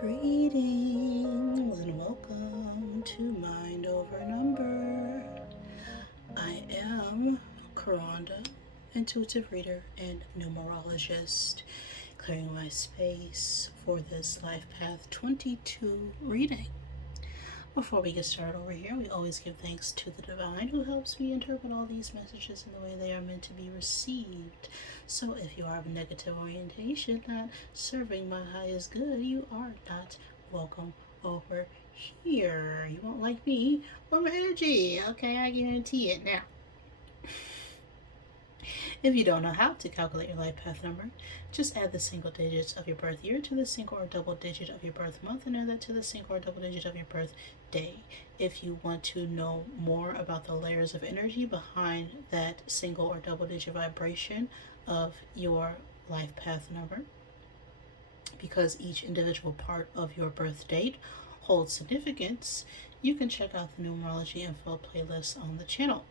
Greetings and welcome to Mind Over Number. I am Karanda, intuitive reader and numerologist, clearing my space for this Life Path 22 reading. Before we get started over here, we always give thanks to the divine who helps me interpret all these messages in the way they are meant to be received. So if you are of a negative orientation, not serving my highest good, you are not welcome over here. You won't like me or my energy. Okay, I guarantee it. Now, if you don't know how to calculate your life path number, just add the single digits of your birth year to the single or double digit of your birth month and add that to the single or double digit of your birth day. If you want to know more about the layers of energy behind that single or double digit vibration of your life path number, because each individual part of your birth date holds significance, you can check out the Numerology info playlist on the channel.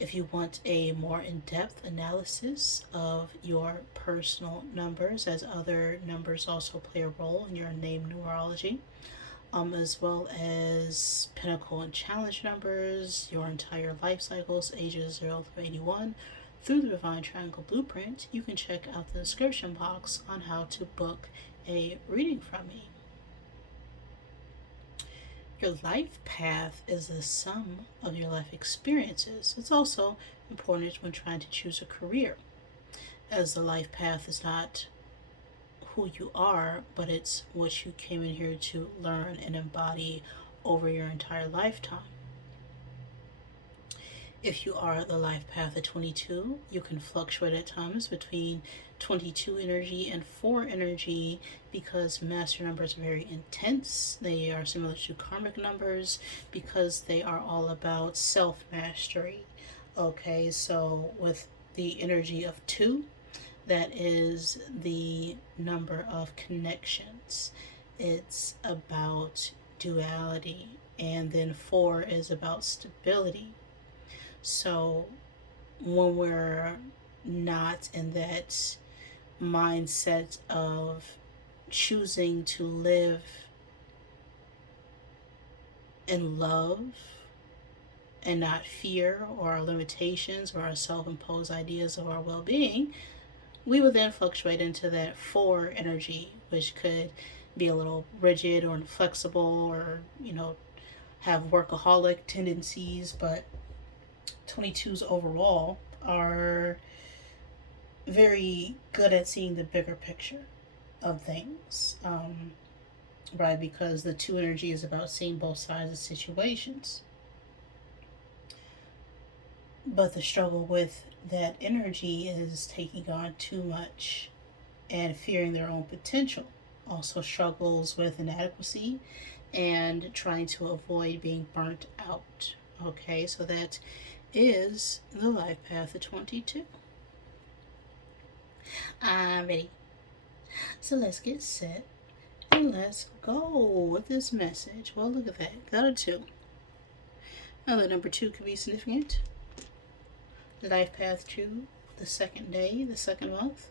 If you want a more in-depth analysis of your personal numbers, as other numbers also play a role in your name numerology, as well as pinnacle and challenge numbers, your entire life cycles, ages 0 through 81, through the Divine Triangle Blueprint, you can check out the description box on how to book a reading from me. Your life path is the sum of your life experiences. It's also important when trying to choose a career, as the life path is not who you are, but it's what you came in here to learn and embody over your entire lifetime. If you are the life path of 22, you can fluctuate at times between 22 energy and 4 energy because master numbers are very intense. They are similar to karmic numbers because they are all about self-mastery. Okay, so with the energy of 2, that is the number of connections. It's about duality, and then 4 is about stability. So when we're not in that mindset of choosing to live in love and not fear or our limitations or our self-imposed ideas of our well-being, we would then fluctuate into that 4 energy, which could be a little rigid or inflexible or, have workaholic tendencies, but 22s overall are very good at seeing the bigger picture of things, right? Because the 2 energy is about seeing both sides of situations. But the struggle with that energy is taking on too much and fearing their own potential. Also struggles with inadequacy and trying to avoid being burnt out. Okay, so that is the life path of 22. I'm ready. So let's get set and let's go with this message. Well, look at that. Got a 2. Now the number 2 could be significant. Life path 2, the second day, the second month.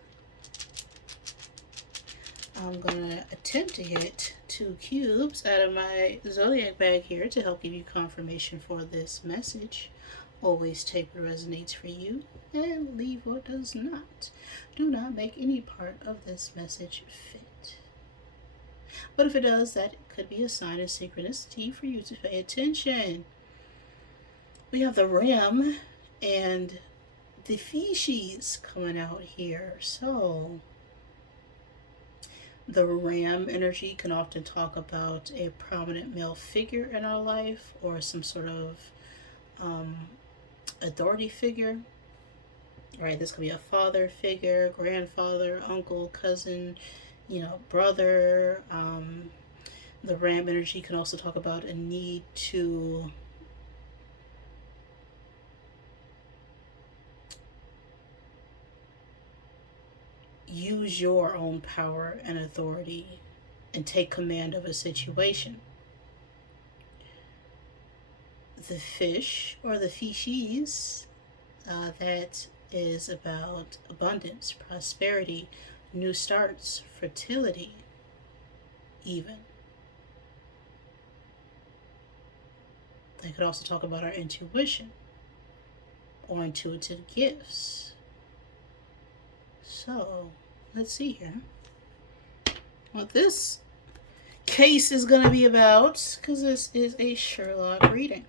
I'm going to attempt to get 2 cubes out of my zodiac bag here to help give you confirmation for this message. Always take what resonates for you and leave what does not. Do not make any part of this message fit. But if it does, that could be a sign of synchronicity for you to pay attention. We have the ram and the feces coming out here. So the ram energy can often talk about a prominent male figure in our life or some sort of authority figure, right? This could be a father figure, grandfather, uncle, cousin, brother. The ram energy can also talk about a need to use your own power and authority and take command of a situation. The fish or the feces, that is about abundance, prosperity, new starts, fertility. even. They could also talk about our intuition or intuitive gifts. So, let's see here what this case is going to be about, because this is a Sherlock reading,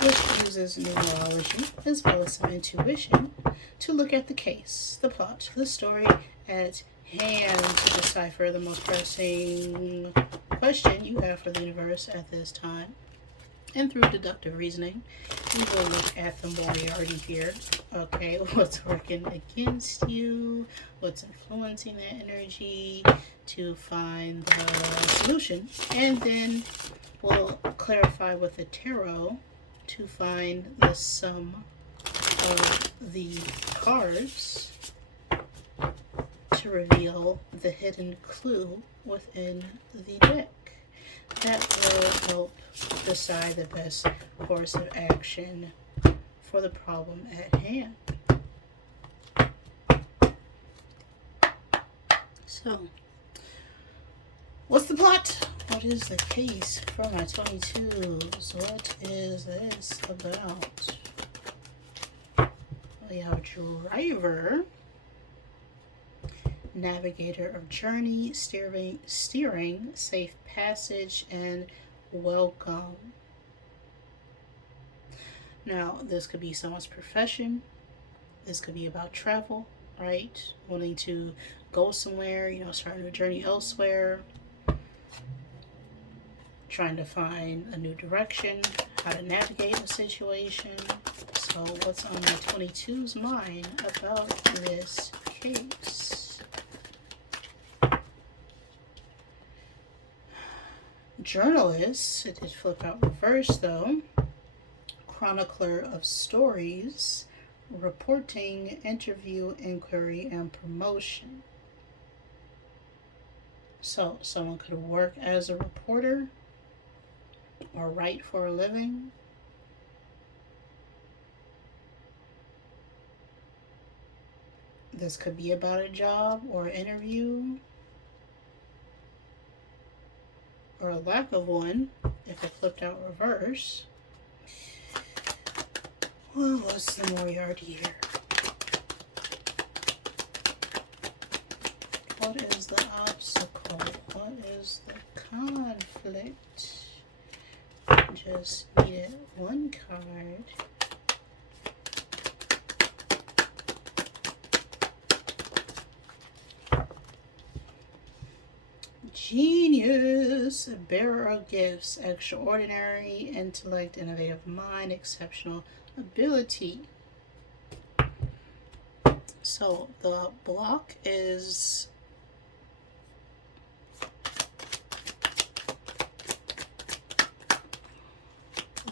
which uses numerology as well as some intuition to look at the case, the plot, the story at hand to decipher the most pressing question you have for the universe at this time. And through deductive reasoning, we will look at the Moriarty here. Okay, what's working against you? What's influencing that energy to find the solution? And then we'll clarify with the tarot to find the sum of the cards to reveal the hidden clue within the deck. That will help decide the best course of action for the problem at hand. So, what's the plot? What is the case for my 22s? What is this about? We have driver, navigator of journey, steering, safe passage, and welcome. Now, this could be someone's profession. This could be about travel, right? Wanting to go somewhere, starting a journey elsewhere. Trying to find a new direction, how to navigate a situation. So, what's on my 22's mind about this case? Journalist, it did flip out reverse though. Chronicler of stories, reporting, interview, inquiry, and promotion. So someone could work as a reporter or write for a living. This could be about a job or an interview, or a lack of one if it flipped out reverse. Well, what's the Moriarty here? What is the obstacle? What is the conflict? Just needed one card. Genius, bearer of gifts, extraordinary intellect, innovative mind, exceptional ability. So the block is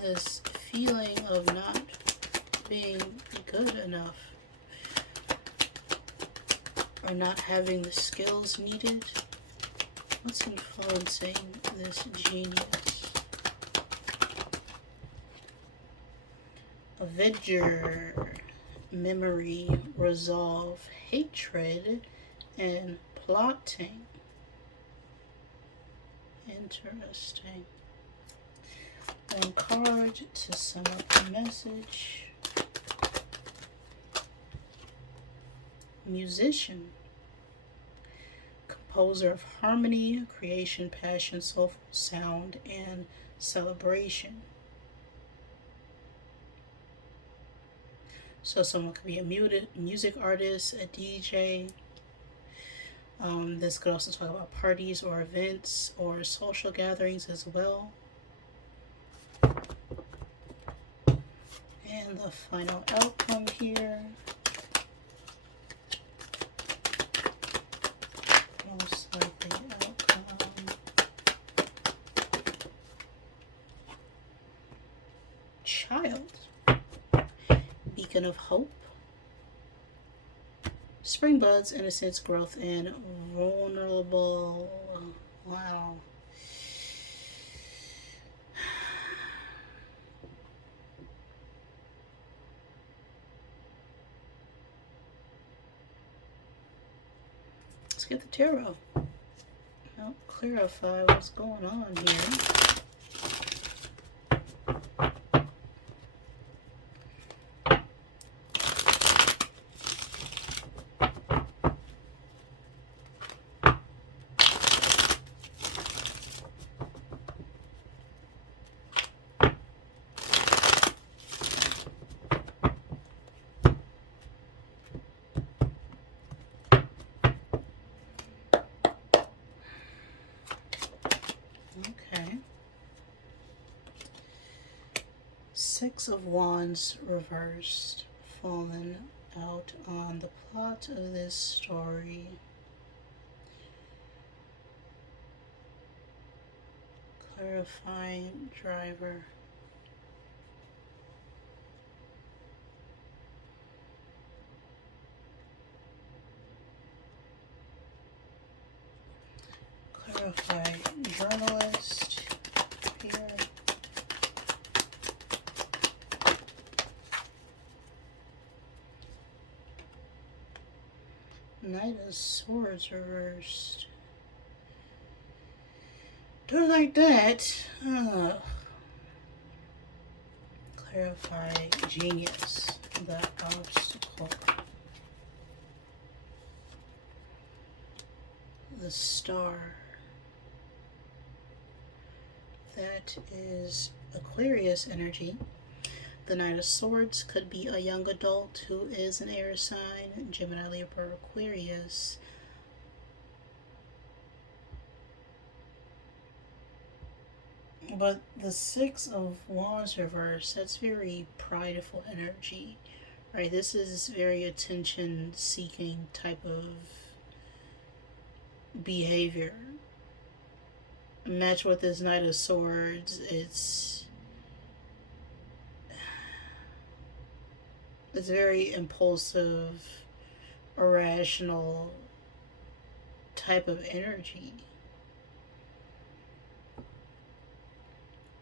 this feeling of not being good enough or not having the skills needed. What's influencing this genius? Avenger, memory, resolve, hatred, and plotting. Interesting. One card to sum up the message. Musician, composer of harmony, creation, passion, soulful sound, and celebration. So someone could be a music artist, a DJ. This could also talk about parties or events or social gatherings as well. And the final outcome here. Most likely outcome. Child. Beacon of hope. Spring buds, innocence, growth, and vulnerable. Wow. Let's get the tarot. Help clarify what's going on here. Okay. Six of Wands reversed, fallen out on the plot of this story. Clarifying driver. Clarify journalist here. Knight of Swords reversed. Don't like that. Clarify genius. The obstacle. The star. That is Aquarius energy. The Knight of Swords could be a young adult who is an air sign, Gemini, Libra, Aquarius. But the Six of Wands reverse, that's very prideful energy, right? This is very attention-seeking type of behavior. Match with this Knight of Swords, it's very impulsive, irrational type of energy.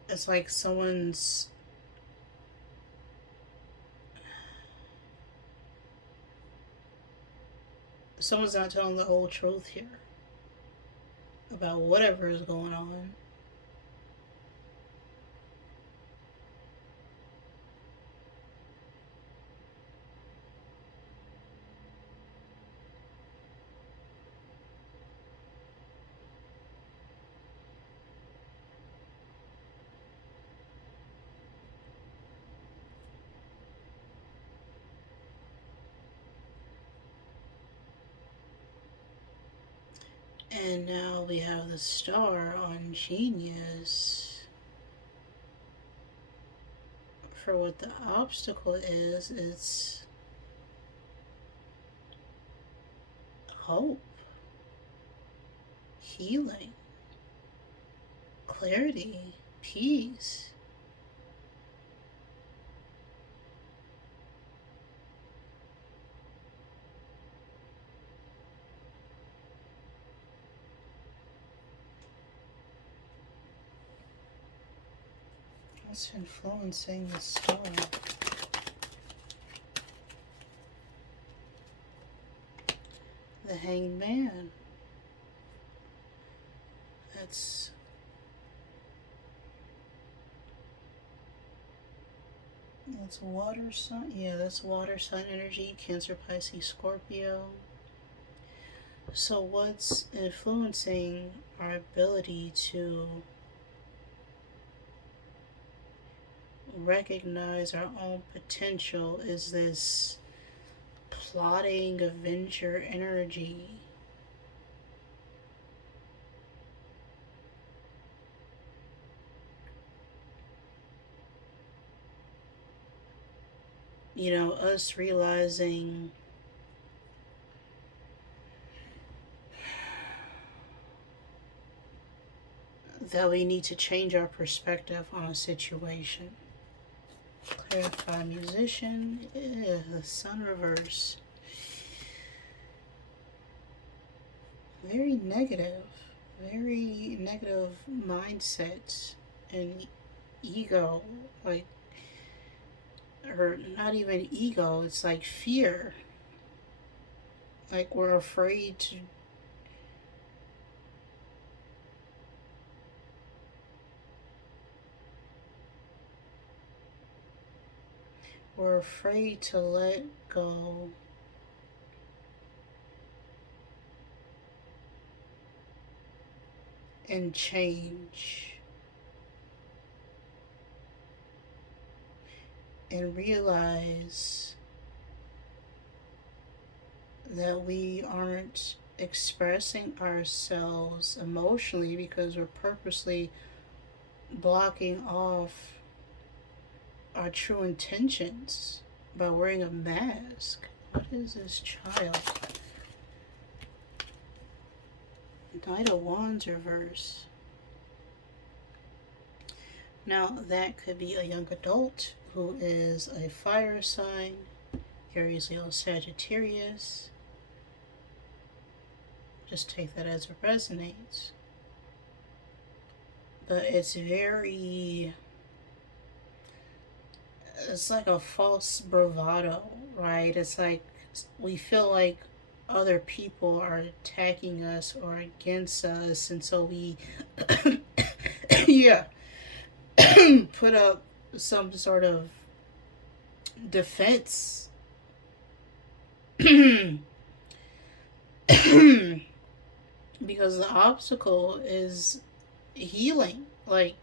It's like someone's not telling the whole truth here about whatever is going on. And now we have the star on genius. For what the obstacle is, it's hope, healing, clarity, peace. What's influencing the star? The Hanged Man. That's water sign. Yeah, that's water sign energy. Cancer, Pisces, Scorpio. So what's influencing our ability to recognize our own potential is this plotting avenger energy. You know, us realizing that we need to change our perspective on a situation. Clarify musician. The sun reverse. Very negative mindset and ego, like, or not even ego, it's like fear. Like we're afraid We're afraid to let go. And change. And realize that we aren't expressing ourselves emotionally because we're purposely blocking off our true intentions by wearing a mask. What is this child? Knight of Wands reverse. Now that could be a young adult who is a fire sign, Aries, Leo, Sagittarius. Just take that as it resonates. But it's like a false bravado, right? It's like we feel like other people are attacking us or against us, and so we yeah, put up some sort of defense. Because the obstacle is healing. Like,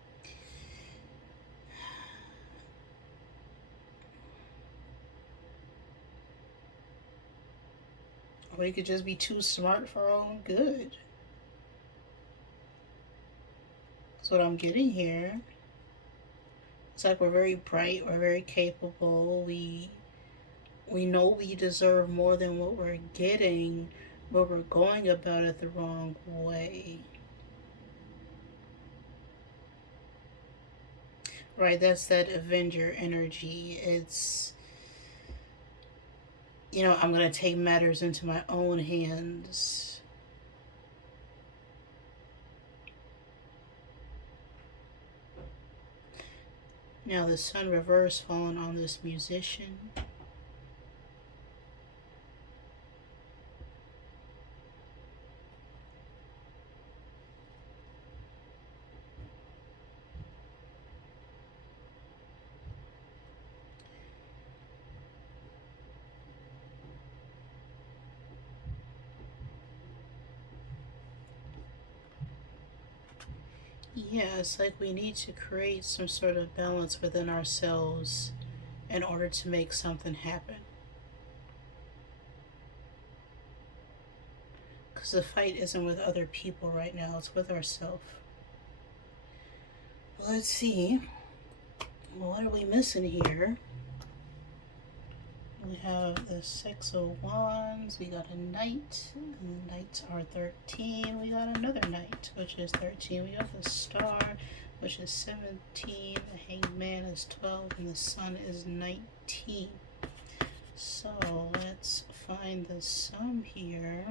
we could just be too smart for our own good. That's what I'm getting here. It's like we're very bright, we're very capable, we know we deserve more than what we're getting, but we're going about it the wrong way. Right, that's that Avenger energy. It's, I'm going to take matters into my own hands. Now the sun reverse falling on this musician. Yeah, it's like we need to create some sort of balance within ourselves in order to make something happen. Because the fight isn't with other people right now, it's with ourselves. Let's see. What are we missing here? We have the Six of Wands, we got a Knight, and the Knights are 13. We got another Knight, which is 13. We got the Star, which is 17. The Hanged Man is 12, and the Sun is 19. So let's find the sum here.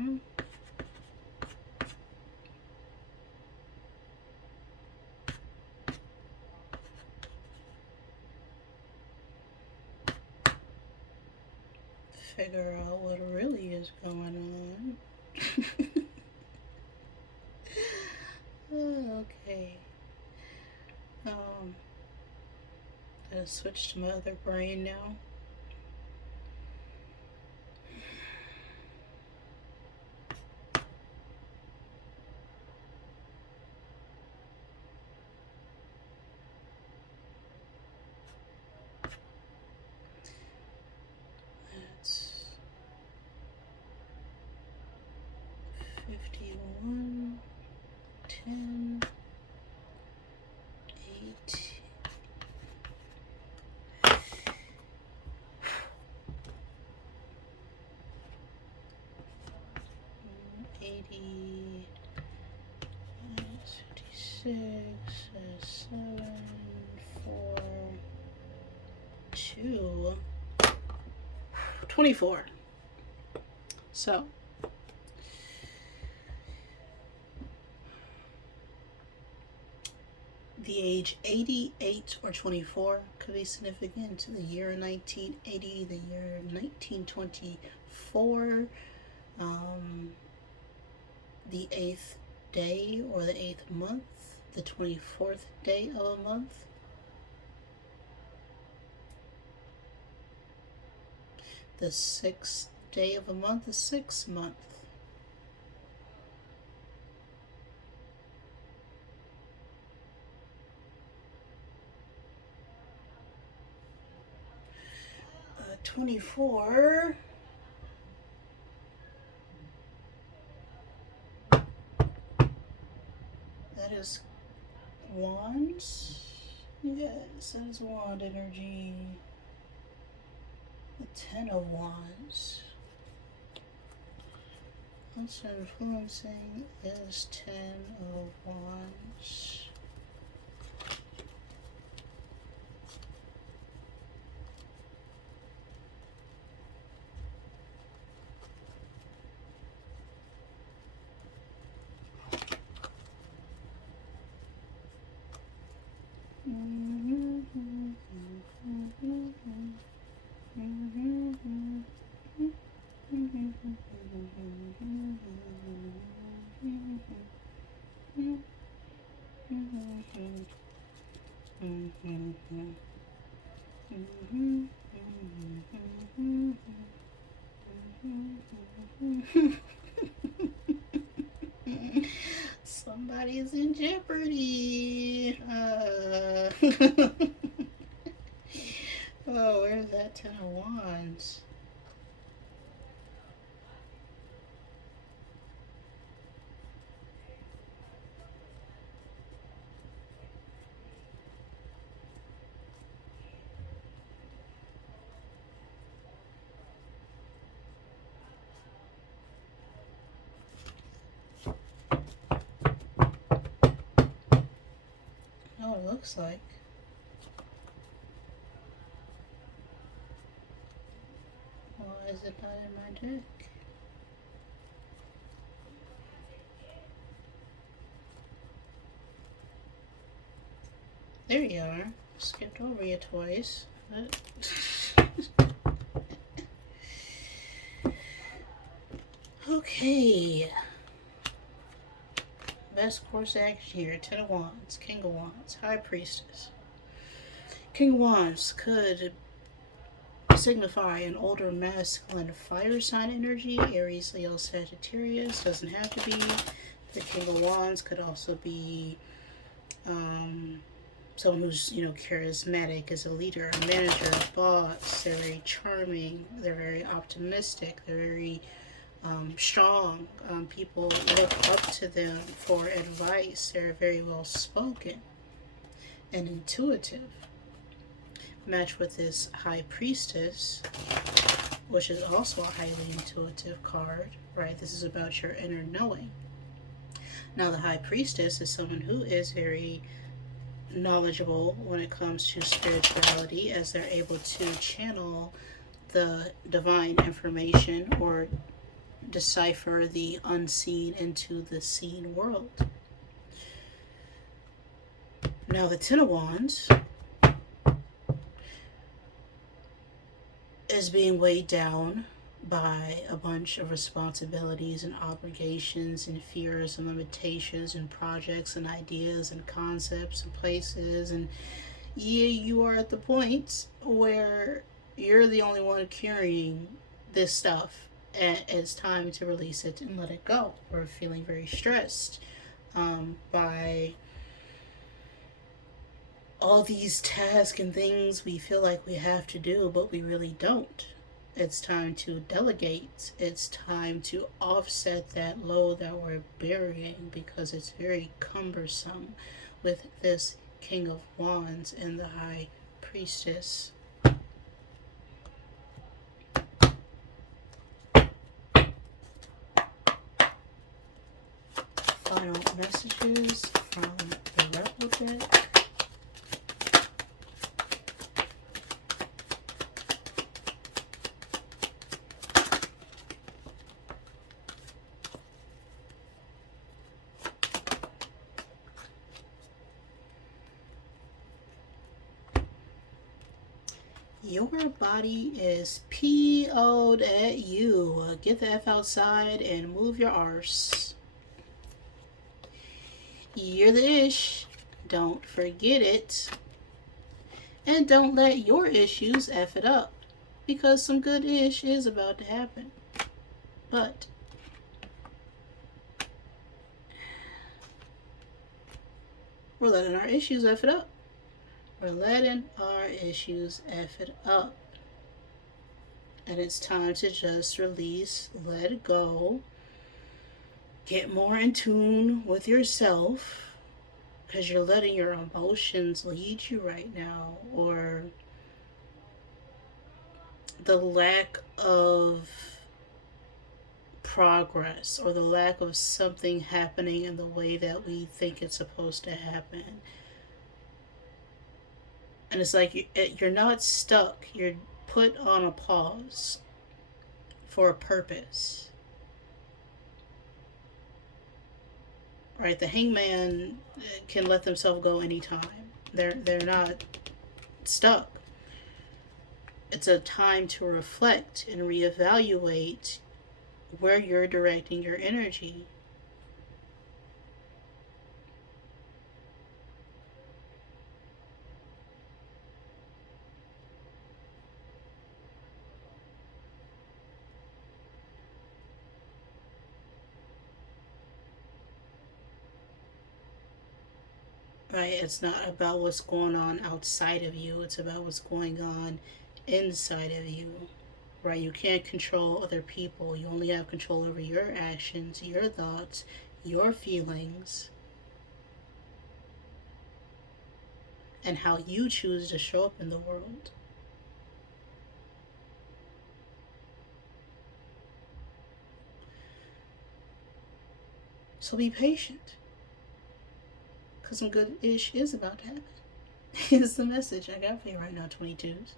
Figure out what really is going on. Okay. Gotta switch to my other brain now. That's 51, 10, 8. 80, 56, 7, 4, 2, 24. So the age 88 or 24 could be significant to the year 1980, the year 1924, the 8th day or the 8th month, the 24th day of a month. The 6th day of a month, the 6th month. Uh, 24. That is wands. Yes, that is wand energy. The 10 of wands. Also influencing is 10 of wands. Somebody's in jeopardy. Oh, where's that 10 of wands? Oh, it looks like. Why is it not in my deck? There you are. Skipped over you twice. Okay. Best course of action here. 10 of wands, King of wands, High priestess. King of wands could signify an older masculine fire sign energy. Aries, Leo, Sagittarius. Doesn't have to be. The King of wands could also be someone who's, charismatic, is a leader, a manager, a boss. They're very charming. They're very optimistic. They're very strong. People look up to them for advice. They're very well spoken and intuitive. Match with this High priestess, which is also a highly intuitive card, right? This is about your inner knowing. Now, the High priestess is someone who is very knowledgeable when it comes to spirituality, as they're able to channel the divine information or decipher the unseen into the seen world. Now, the 10 of wands is being weighed down by a bunch of responsibilities and obligations and fears and limitations and projects and ideas and concepts and places. And yeah, you are at the point where you're the only one carrying this stuff, and it's time to release it and let it go. We're feeling very stressed by all these tasks and things we feel like we have to do, but we really don't. It's time to delegate. It's time to offset that load that we're burying, because it's very cumbersome with this King of Wands and the High Priestess. Final messages from the Rebel deck. Your body is PO'd at you. Get the F outside and move your arse. You're the ish. Don't forget it. And don't let your issues F it up. because some good-ish is about to happen. But we're letting our issues F it up. We're letting our issues F it up. And it's time to just release, let it go, get more in tune with yourself, because you're letting your emotions lead you right now, or the lack of progress, or the lack of something happening in the way that we think it's supposed to happen. And it's like you're not stuck, you're put on a pause for a purpose. Right? The hangman can let themselves go anytime. They're not stuck. It's a time to reflect and reevaluate where you're directing your energy. Right? It's not about what's going on outside of you, it's about what's going on inside of you. Right? You can't control other people. You only have control over your actions, your thoughts, your feelings, and how you choose to show up in the world. So be patient, because some good-ish is about to happen. Is the message I got for you right now, 22s.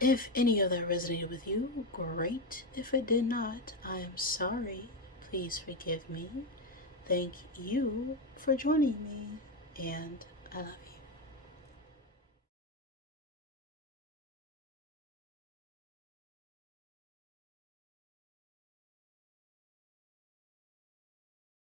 If any of that resonated with you, great. If it did not, I am sorry. Please forgive me. Thank you for joining me, and I love you.